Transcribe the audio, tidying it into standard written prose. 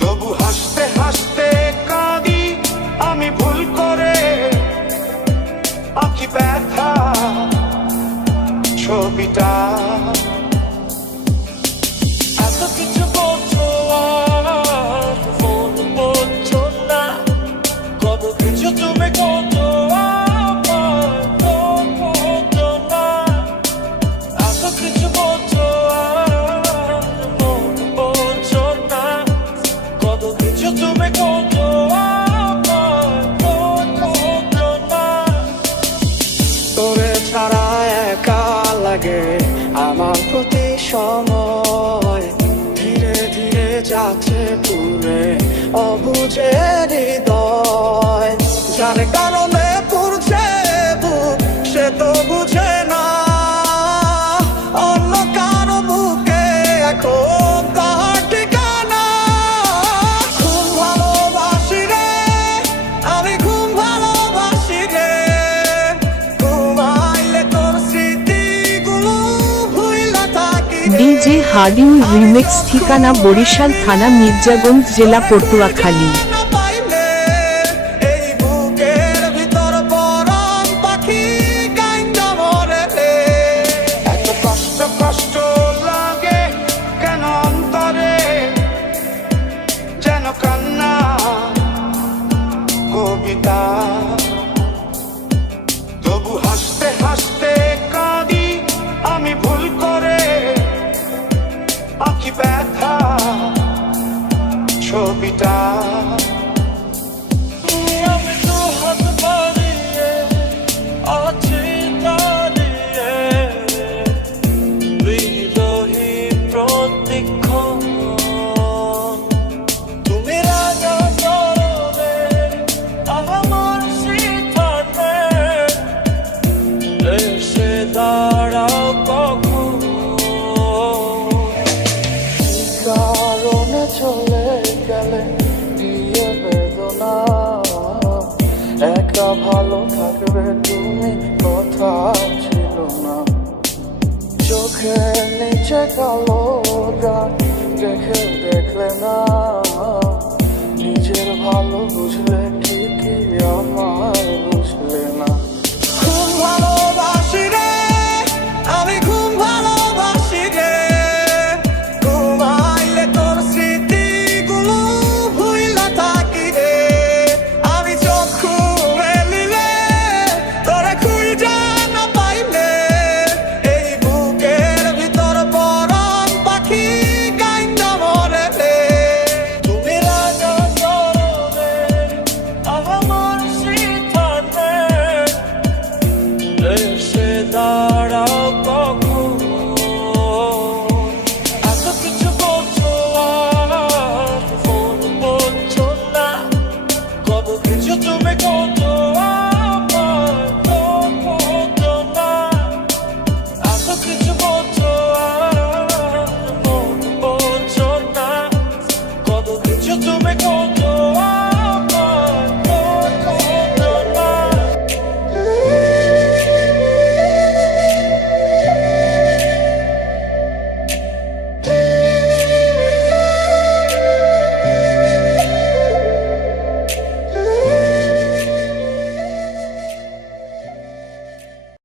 তবু হাসতে হাসতে কাঁদি আমি ভুল করে, আঁকি ব্যথা ছবিটা। এত কিছু বলছো আর ফোন বলছো না, কত কিছু তুমি করছো এত কিছু বলছো তুমি করছো তোরে ছাড়া একা লাগে আমার প্রতি সময়, ধীরে ধীরে যাচ্ছে পুরে অবুঝে হৃদয়। যার কারণে পুরছে বুক সে তো বুঝে না, অন্য কারো বুকে এখন তার ঠিকানা। ঘুম ভালোবাসি রে আমি, ঘুম ভালোবাসি রে, ঘুমাইলে তোর স্মৃতিগুলো ভুইলা থাকি। ডিজে হাডিউল রিমিক্স, ঠিকানা বরিশাল থানা মির্জাগঞ্জ জেলা পটুয়াখালী। তবু হাসতে হাসতে কাঁদি আমি ভুল করে, আঁকি ব্যথা ছবিটা। আমি তো হাত বাড়িয়ে আছি দাঁড়িয়ে, বিরোহী প্রতিক্ষণ। তুমি রাজা সরবে আমার সিদ্ধান্তে, এসে দাঁড়াও কখন। কারণে চলে গেলে দিয়ে বেদনা, একা ভালো থাকবে তুমি কথা ছিল না। চোখের নিচে কালো দাগ দেখে দেখলে না, নিজের ভালো বুঝলে ঠিকই আমায় বুঝলে না।